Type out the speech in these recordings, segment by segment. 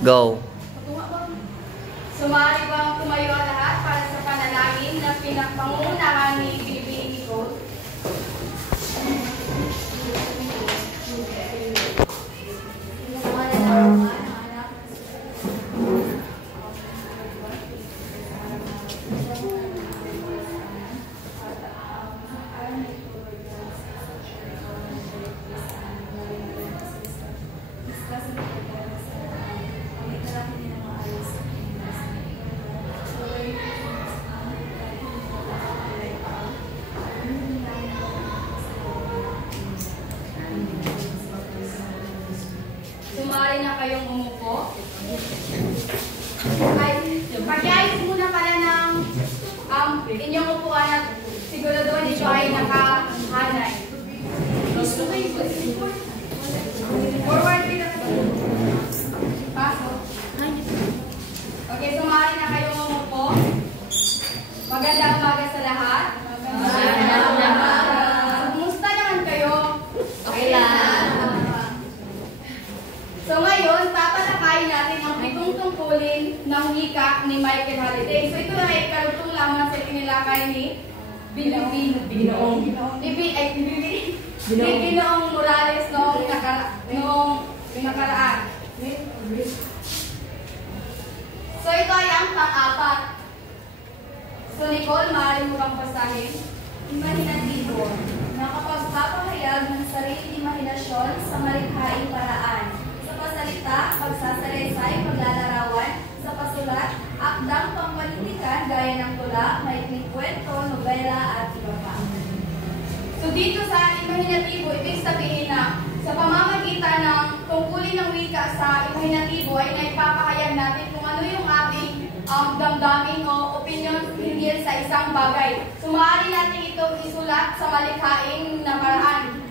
Go. Sumari bang tumayo ang lahat para sa panalangin na pinagpangunahan ni Bibini Nicole? Sumari na kayong umupo. Pag-ayos muna pala ng inyong upuan at siguraduhan ito ay nakahanay. Forward din na. Pasok. Okay, sumari na kayong umupo. Magandang umaga sa lahat. Magandang umaga. Kumusta naman kayo? Okay lang. So ngayon, tatalakayin natin ang 7 tungkulin ng wika ni Michael Halliday. So ito ay karugtong lamang sa itinilakay ni Binoong Morales noong nakaraan. So ito ay ang pang-apat. So Nicole, maaari mo bang basahin? Imahinatibo, nakapagpapahayag ng sariling imahinasyon sa malikhaing paraan. Sa pasalita, pagsasalaysay, paglalarawan, sa pasulat, akdang pampanitikan gaya ng tula, maikling kwento, nobela at iba pa. So dito sa imahinatibo, ibig sabihin na sa pamamagitan ng tungkulin ng wika sa imahinatibo ay naipapahayag natin kung ano yung ating damdamin o opinion hinggil sa isang bagay. So maaari natin itong isulat sa malikhaing na paraan.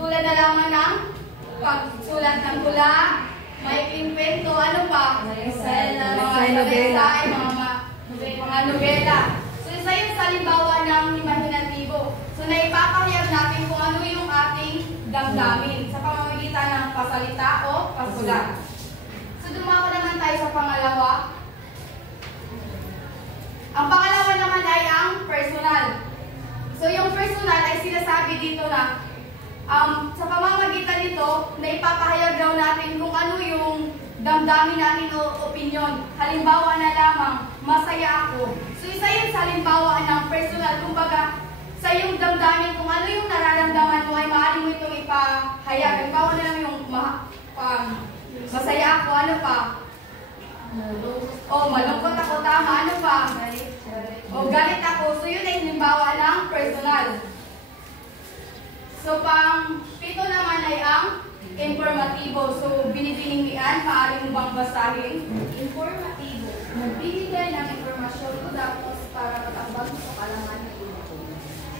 Tulad na lamang ng pagsulat ng tula, maikling kwento, ano pa? Mga nobela. So isa yun sa halimbawa ng imahinatibo. So naipapahayag natin kung ano yung ating damdamin sa pamamagitan ng pasalita o pasulat. So dumako naman tayo sa pangalawa. Ang pangalawa naman ay ang personal. So yung personal ay sinasabi dito na sa pamamagitan nito, naipapahayag daw natin kung ano yung damdamin natin o opinion. Halimbawa na lamang, masaya ako. So isa yun sa halimbawa ng personal. Kumbaga, sa iyong damdamin, kung ano yung nararamdaman mo ay maaari mo itong ipahayag. Halimbawa na lang yung masaya ako, ano pa? Malungkot ako, tama, ano pa? Galit ako. So yun ay halimbawa ng personal. So pang-pito naman ay ang informatibo. So binibiningian, maaari mo bang basahin? Informatibo, nagbibigay ng informasyon o datos para matambang sa kalangan ng iba.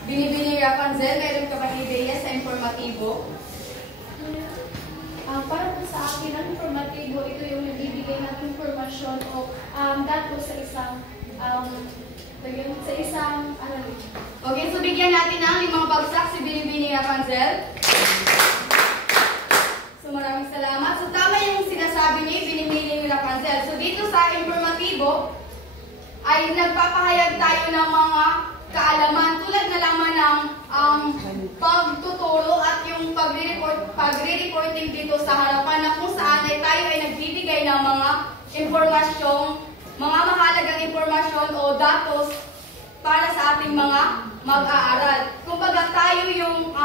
Binibini Rapunzel, meron ka bang ideya sa informatibo? Para po sa akin, ang informatibo, ito yung nagbibigay ng informasyon o datos sa isang Okay, so bigyan natin ng 5 bagsak si Binibini Rapunzel. So maraming salamat. So tama yung sinasabi ni Binibini Rapunzel. So dito sa informatibo ay nagpapahayag tayo ng mga kaalaman tulad na lamang ng pagtuturo at yung pagre-reporting dito sa harapan na kung saan ay tayo ay nagbibigay ng mga impormasyong, mga mahalagang impormasyon o datos para sa ating mga mag-aaral. Kumbaga tayo yung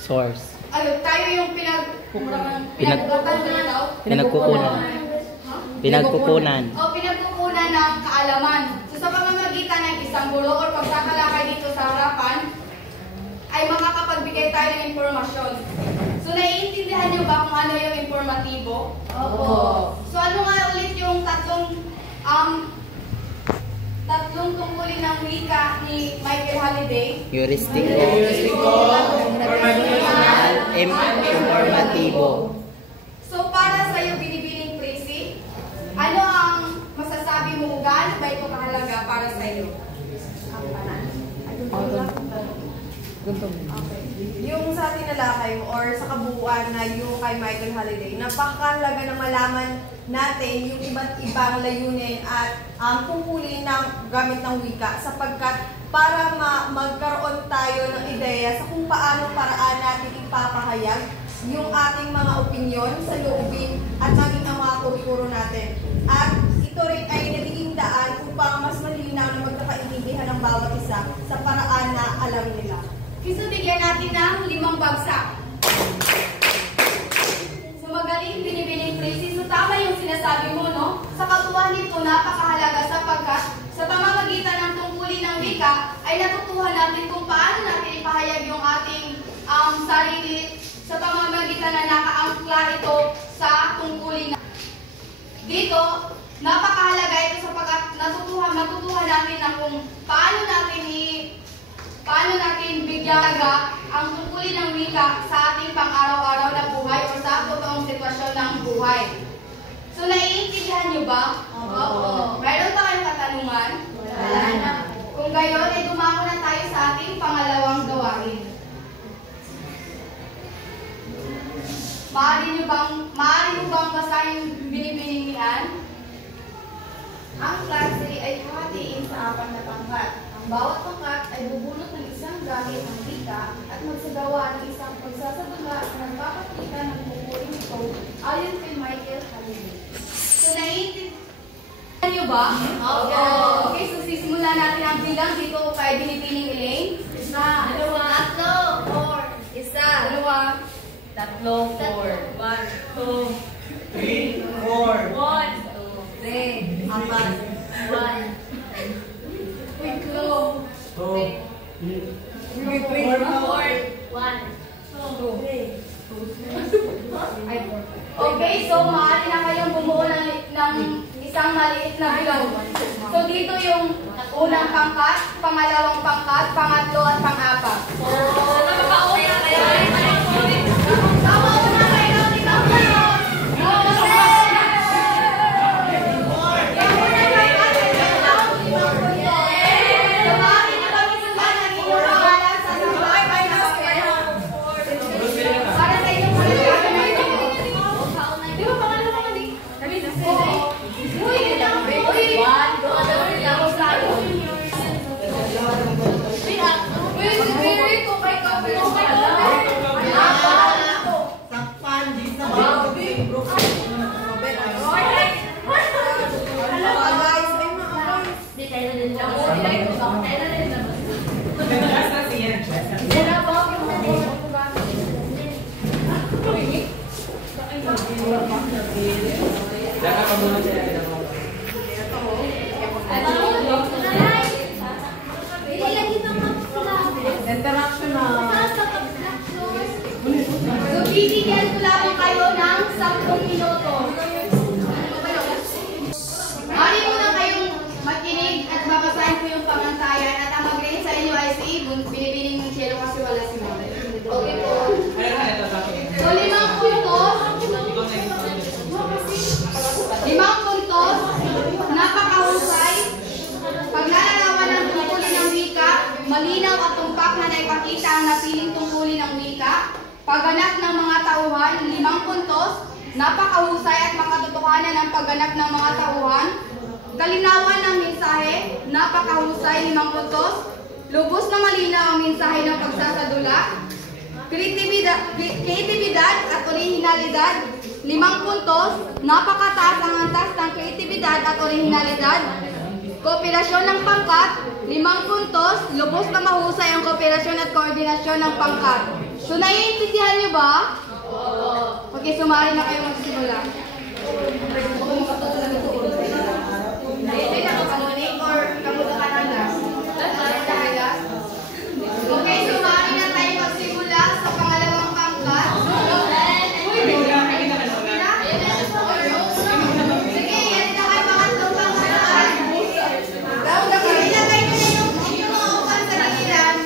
Source. tayo yung Pinagkukunan ng kaalaman. So sa pamamagitan ng isang guro o pagsakalakay dito sa harapan, ay makakapagbigay tayo ng impormasyon. So naiintindihan niyo ba kung ano yung informatibo? Opo. So ano nga ulit yung tatlong tungkulin ng wika ni Michael Halliday? Heuristiko, personal, informatibo. So para sa iyo, Binibining Tracy, ano ang masasabi mo, gaano ba ito kahalaga para sa iyo? Ang tanan. Okay. Yung sa atin na talakay mo or sa kabuuan na yung kay Michael Holiday, napakahalaga na malaman natin yung iba't ibang layunin at tungkulin ng gamit ng wika sapagkat para magkaroon tayo ng ideya sa kung paano paraan natin ipapahayag yung ating mga opinyon sa loobin at maging ang mga kulturo natin. At ito rin ay nagiging daan upang mas malinaw na magkakaintindihan ng bawat isa sa paraan na alam nila. So, bigyan natin ng 5 bagsak. So, magaling binibining phrases. So, tama yung sinasabi mo, no? Sa katuwa nito, napakahalaga sapagkat sa pamamagitan ng tungkulin ng wika, ay natutuhan natin kung paano natin ipahayag yung ating sarili sa pamamagitan na nakaangkla ito sa tungkulin. Dito, napakahalaga ito sapagkat natutuhan natin na kung paano natin bigyan ang tungkulin ng wika sa ating pang-araw-araw na buhay o sa totoong sitwasyon ng buhay. So, naiintindihan niyo ba? Oo. Meron ba kayong katanungan? Wala na. Kung gayon, ay dumako na tayo sa ating pangalawang gawain. Maaari mo bang basahin binibining ni Ann? Ang klase ay hahatiin sa 4 na pangkat. Ang bawat pangkat ay bubulot ng isang gamit ng wika at magsagawa ng isang pagsasadula na nagpapakita ng tungkulin ito ayon kay Michael Holiday. So, naiintindihan niyo ba? Oo. Okay, so sisimulan natin ang bilang dito kay binibining Elaine. 1, 2, 3, 4. Isa. 2, 3, 4. 1, 2, 3, 4. 3, 4. 1. Wiglo. 1, 2. Okay, so maaari na kayong bumuo ng isang maliit na bilang. So dito yung unang pangkat, pangalawang pangkat, pangatlo at pang-apat. Tama una kayo, ikaw kayo. So, bibigyan ko lang kayo ng 10 minuto. Mari muna kayong makinig at babasahin ko yung pamantayan at ang mag-read sa inyo ay si binibining ng Cielo kasi wala si Mama. Okay po. So, 5 puntos. 5 puntos. Napakahusay. Paglalarawan ng tungkulin ng wika, malinaw at tumpak na naipakita ang napiling tungkulin ng wika. Pagganap ng mga tauhan, 5 puntos. Napakahusay at makatotohanan ang pagganap ng mga tauhan. Kalinawan ng mensahe, napakahusay, 5 puntos. Lubos na malinaw ang mensahe ng pagsasadula. Kreatibidad at orihinalidad, 5 puntos. Napakataas ang antas ng kreatibidad at orihinalidad. Kooperasyon ng pangkat, 5 puntos. Lubos na mahusay ang kooperasyon at koordinasyon ng pangkat. So, naiintindihan niyo ba? Oo. Okay, sumari na kayo magsimula. Hindi ka kamunik or kamunik ka ng last? Okay, sumari na tayo magsimula sa pangalawang pangkat. Sige, yan na kayo pangatlong pangkat. Ilagay nyo na yung mga upan sa gilan.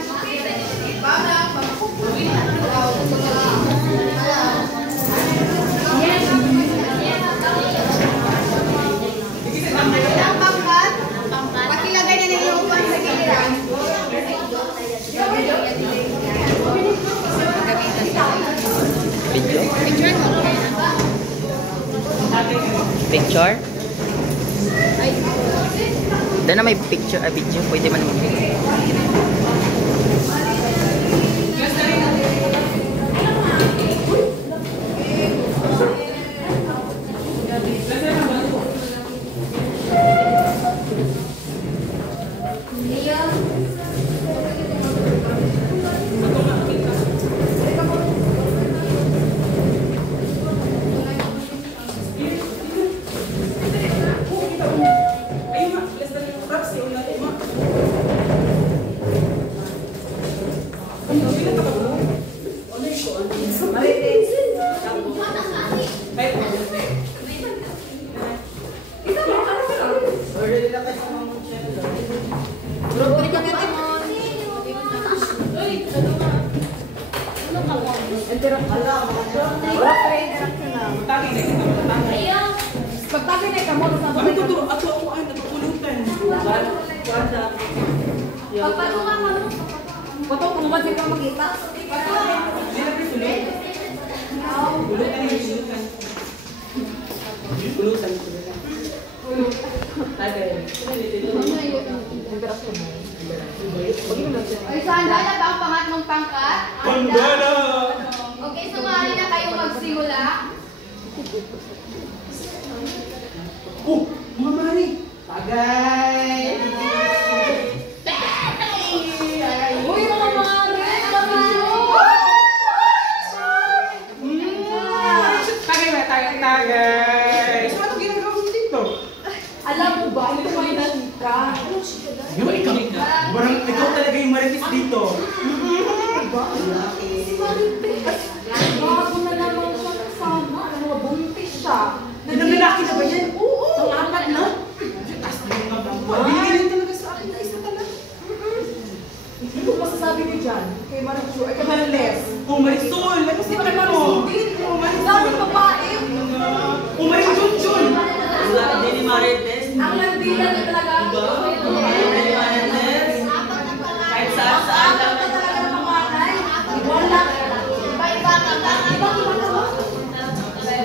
Picture? Doon na may picture, video. Pwede man mag-video. Ay, sanda na ba ang pangatlong pangkat? Handa na! Okay, sumali na kayo magsimula. Oh, mga mari! Tagay! Uy, mga mare! Tagay ba? Tagay! So, ano ginagawa mo dito? Alam mo ba, ito may nasika. Yo, ikaw. Parang ikaw talaga yung maritis dito. Bago na naman siya kasama. Ano, buntis siya. Nanlalaki na ba yan? Oo! Pang-apat na? Taas na yung kabangwa. Binigay lang talaga sa akin. Isa talaga. Ano masasabi niyo dyan? Kay Marisol, ay kay Mariles. Oh, Marisol! Ano si Marisol? Oh, Marisol! Daming babae. Oh, Marisol! Ang nagbilan na talaga ako. Kahit saan lang. Wala. Iba-iba ka ba?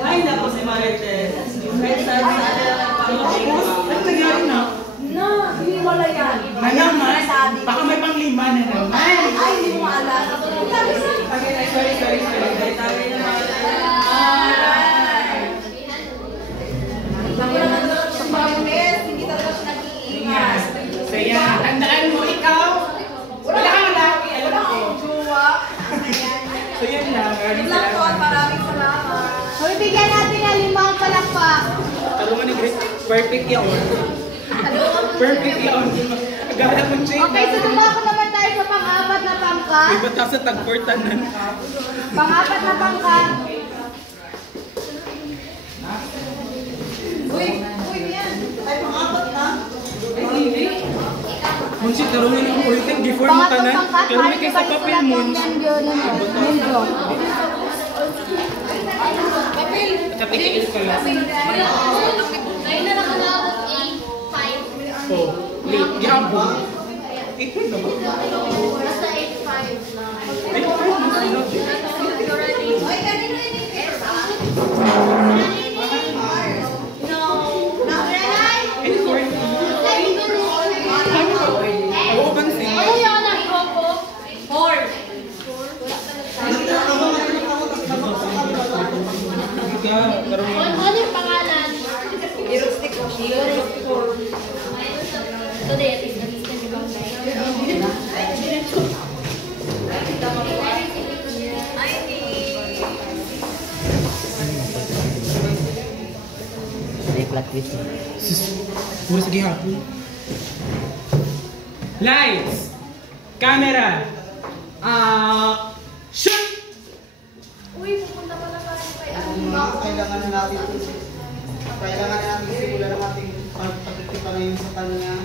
Ay, naku si Marites. Kahit saan lang ang pamilya. Ano nangyari na? Na, hindi wala yan. Na naman? Baka may panglima na naman. Ay, hindi mo maalam. Sorry. Tagay naman. Sa Mariles, hindi talaga siya nag-iingat. So yan, tandaan mo, ikaw. Wala kang lalaki. Alam Wala ko. akong jowa. So yan lang. Yun lang to at maraming salamat. Hoy, bigyan natin ng 5 palakpak. Tarungan ni Grace. Perfect yun. Perfect yun. Agad mo check. Okay, so dumako naman tayo sa pang-apat na pangkat. Iba tayo sa tagportanan. Pang-apat na pangkat. Uy, yan. Ay, pang-apat na. Munsit, tarungan ng politik. Before mo Pangatlong tanan. pangkat, Pero may mali kaysa pa papel sulat mo. yung Nandyo. Katikil ka lang. Ngayon na nakalabot 8-5. Oh, late. Gihapon. Ito na ba? Basta 8-5 na. Ay, Ay, kanina yun yung pera. No. Nanay? Oo, pansin. Ano yung anak ko? 4. Ika, tarungan. Ano yung pangalan? Erostick ko. Today, at least nag-isip yung bangkay. May plot twist. Puro sa gihapon. Lights! Camera! Shoot! Uy, pupunta pala tayo kay Kailangan na natin simulan ang ating pagkikita ngayon sa kanya.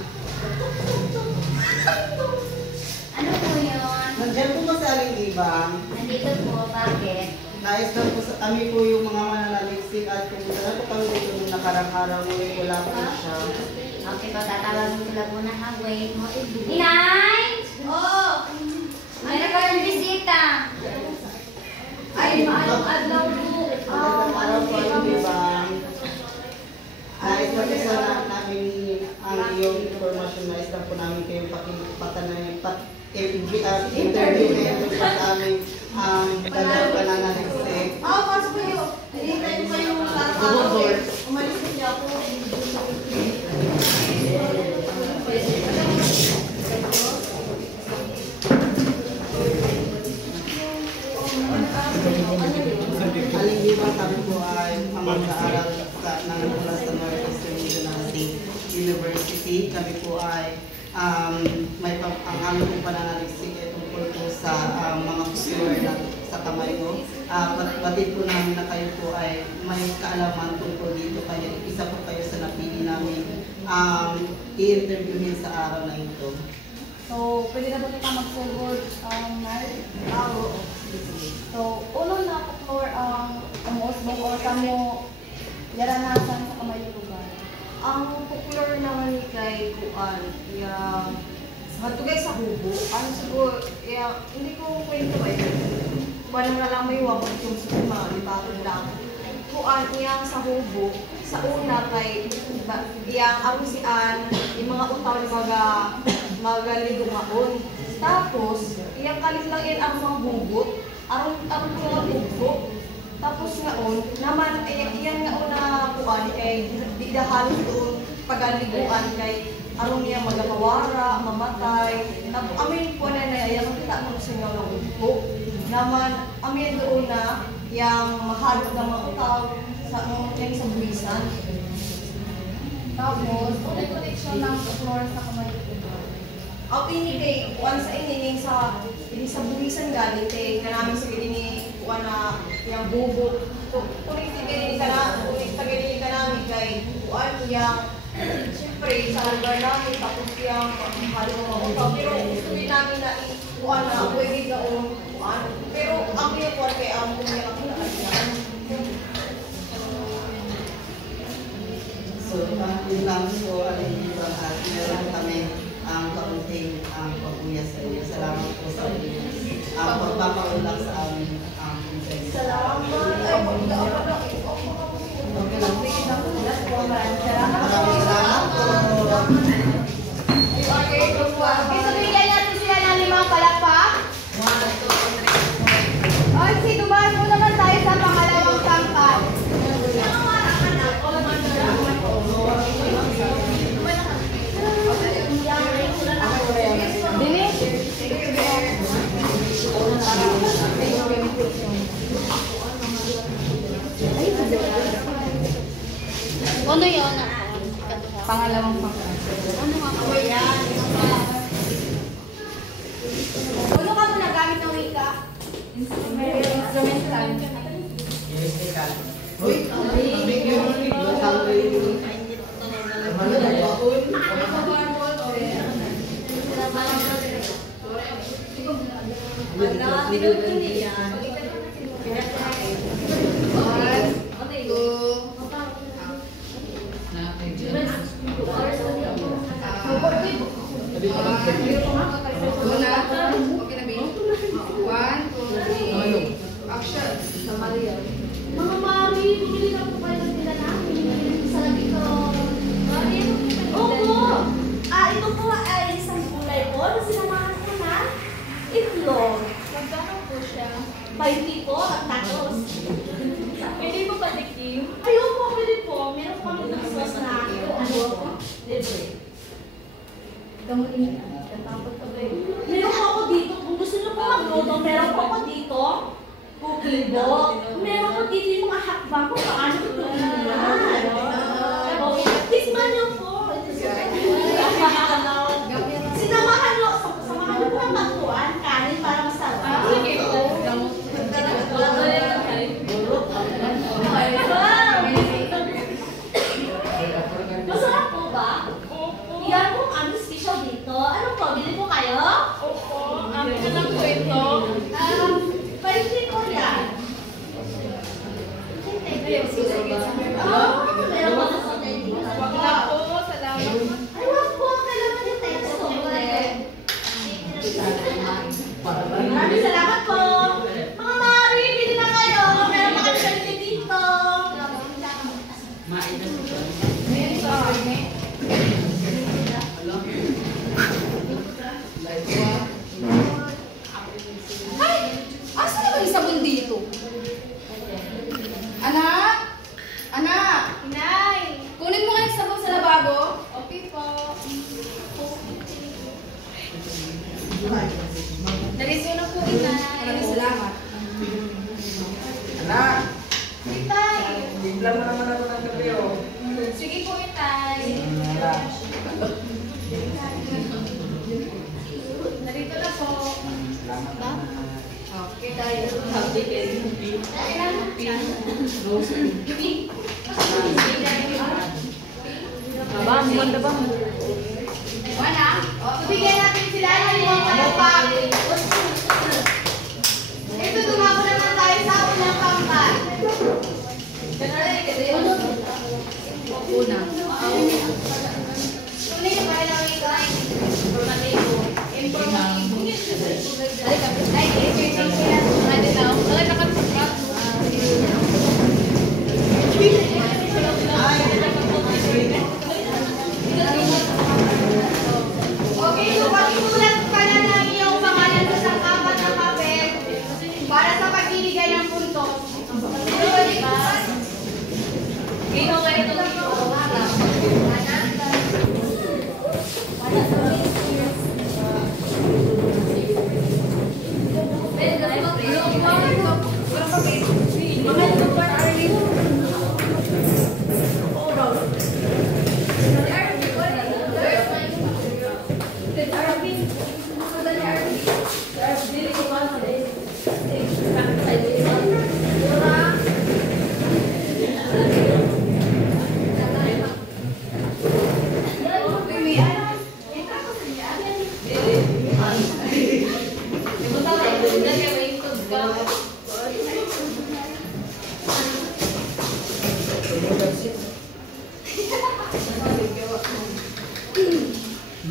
Ano po yun? Nandiyan po ba sa aling ibang? Nandito po, bakit? Nais lang po sa kami po yung mga mananaliksik at kung saan po kami dito nung nakarang araw ngunit wala po siya. Okay, patatawagin ko lang muna ha. Wait mo. Inay! Oh! Ano ka yung bisita? Ay, maayong adlaw po. Magandang araw po aling ibang. Umalis na niya ako. Aling Diva, kami po ay mag-aaral ng mula sa Northwestern Mindanao State University. Kami po ay ang aming po pananaliksik ay tungkol po sa mga kusur na sa kamay ko. Batid po namin na kayo po ay may kaalaman tungkol dito. Kaya isa po kayo sa napili namin i-interviewin sa araw na ito. So, pwede na ba kita mag-forward, Mar? So, uno na po, Flor, ang osbong o kamo yaranasan sa kamay yung lugar. Ang popular naman kay Kuan, yung matugay sa hubo. Ano siguro, hindi ko kwento ba yun? Walang na lang may wakot yung sa mga libatong lang. Kuan, iyang sa hubo, sa una kay iyang arusian, yung mga utaw na magaligumahon. Tapos, iyang kalit lang yan ang mga hugot, ang mga hugo. Tapos ngaon, naman, iyan ngaon na kuan, kay di dahalos doon pagaliguan kay aron niya magapawara, mamatay. Tapos amin po na iyang kita mo sa nga ng hugo. Naman, amin doon na yang mahalot ng mga utaw sa sa buwisan. Tapos, ulit connection ng Flor sa kamay yung lugar. Ang ini kay kuan sa ini sa buwisan galing kay kanami sa gini kuan na yang bubo. Kunin tigay ka na, kunin tigay ka namin kay kuan yang siyempre sa lugar namin tapos yang halo mga utaw. Pero gusto din namin na kuan na pwede na kuan. Pero ang yung kuan kay ang kumiyak na kanya. So, yun lang po, Aling Diva, at meron kami ang kaunting pag-uya sa inyo. Salamat po sa inyo. Pagpapaulang sa aming interview. Salamat. Okay lang. Maraming salamat po. Okay, so bigyan natin sila ng 5 palakpak. Okay, si dumaan po naman tayo sa pangalawang tangkad. Ano yun? Pangalawang tangkad. Ano ka mo nagamit ng wika? Instrumental. Mga mami, bumili na po kayo ng tila namin. Sa lagi ko. Opo! Ito po ay isang gulay po na sinamahan ko na itlog. Magkano po siya? 20 po at tacos. Pwede po patikim? Ayun po, pwede po. Meron po kami ng sauce na libre. Gamutin niya. Tatapot ka ba yun? Meron po ako dito. Kung gusto niyo po magluto, meron po ako dito. Kukibo. Meron po dito yung mga hakbang kung paano ito Tikman niyo po. Sinamahan niyo po ang magkuhan, kanin para masarap. Sige po. Masarap po ba? Opo. Yan po ang aming special dito. Ano po, bili po kayo? Opo. Amin na lang po ito. 20 ko yan. Meron po na sa dito. Wag na po. Salamat. Ay, wag po. Kailangan yung testo. Maraming salamat po. Mga mari, bili na kayo. Meron pa kami ganito dito. Ay! Asa na ba yung sabon dito? Anak? Anak? naman ako ng gabi, oh. Sige po, Itay. Narito na po. Okay, tayo. Bang, ganda bang? Wala. Bigyan natin sila ng limang palakpak. Ito, tumako naman tayo sa unang pangkat. Una. Tunay na pala lang ito ay informatibo. Ay, entertain sila. Okay, so pag-isulat ka na ng iyong pangalan sa apat na papel para sa pagbibigay ng puntos. Gino kayo ito dito.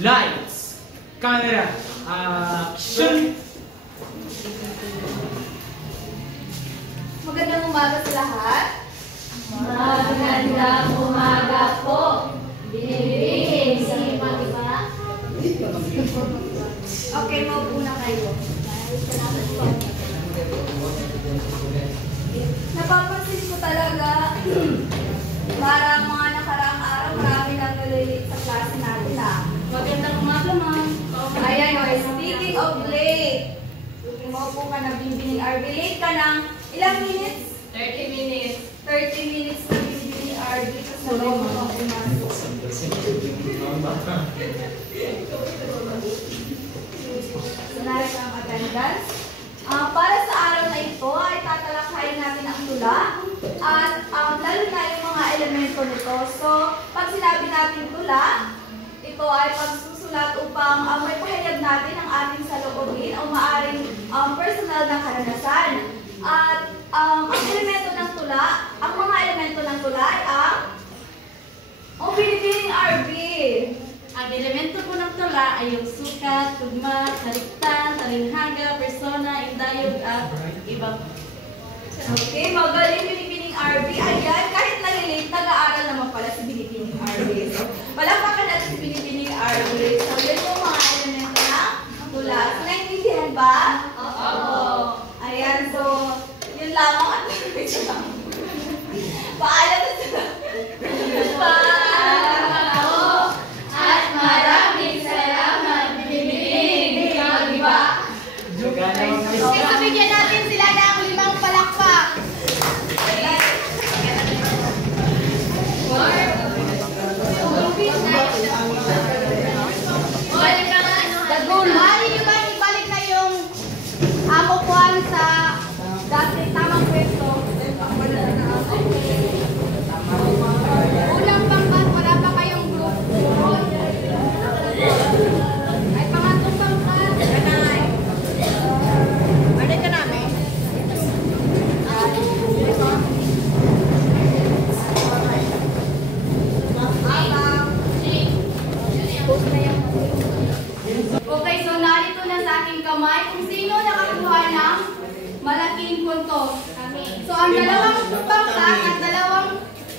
Lights, camera, action! Magandang umaga sa lahat. Magandang umaga po. Binibigay si Magiba. Okay, maupo na kayo. Napapansin ko talaga para mga nakaraang araw marami nang nalilate sa klase natin Magandang umaga, ma'am. Ayan o, speaking of late, maupo ka na Bimbining RB. Late ka ng ilang minutes? 30 minutes. 30 minutes na Bimbining RB. Tapos nalaw mo kang pumasok. Sunari ka ang attendance. Para sa araw na ito ay tatalakayin natin ang tula at lalo na yung mga elemento nito. So, pag sinabi natin tula, ito ay pagsusulat upang may pahayag natin ang ating saloobin o maaaring personal na karanasan. At ang elemento ng tula, ang mga elemento ng tula ay ang binibining RB. Ang elemento po ng tula ay yung sukat, tugma, taliktan, talinghaga, persona, indayog, at iba. Okay, magaling Binibining RB. Ayan, kahit nalilate, nag-aaral naman pala si Binibining RB. So, palakpakan natin si Binibining RB. So, yun po mga elemento ng tula. So, naintindihan ba? Oo. Ayan, so, yun lamang at paalam na sila. At maraming salamat, Binibining Magiba. Okay, so bigyan natin sila ng 5 palakpak. Maaari nyo ba ibalik na yung upuan sa dati tamang pwesto? Unang pangkat, wala pa kayong group. Ay, pangatlong pangkat. Ano ka namin? Okay, so narito na sa aking kamay kung sino nakakuha ng malaking puntos. So ang dalawang pangkat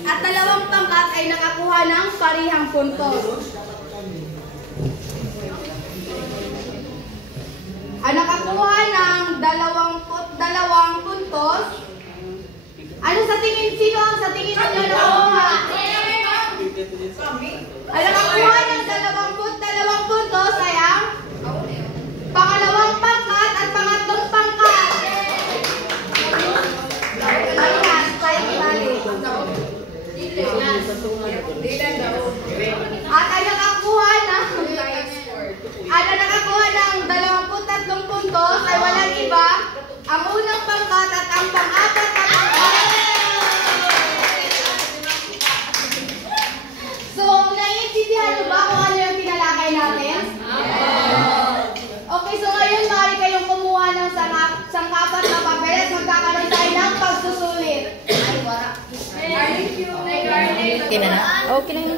at dalawang pangkat ay nakakuha ng parihang puntos. Ang nakakuha ng dalawang puntos. Ano sa tingin sino ang sa tingin niyo nakakuha? Ang nakakuha ng dalawang puntos ay ang pangalawang pangkat at pangatlong pangkat. Ayan, tayo ibalik. At ang nakakuha ng 23 puntos ay walang iba, ang unang pangkat at ang pang-apat na pangkat. So, naiintindihan niyo ba kung ano yung tinalakay natin? Okay, so ngayon maaari kayong kumuha ng sangkapat na papel at magkakaroon tayo ng pagsusulit. Ay, wala. Okay na na? Okay na yun.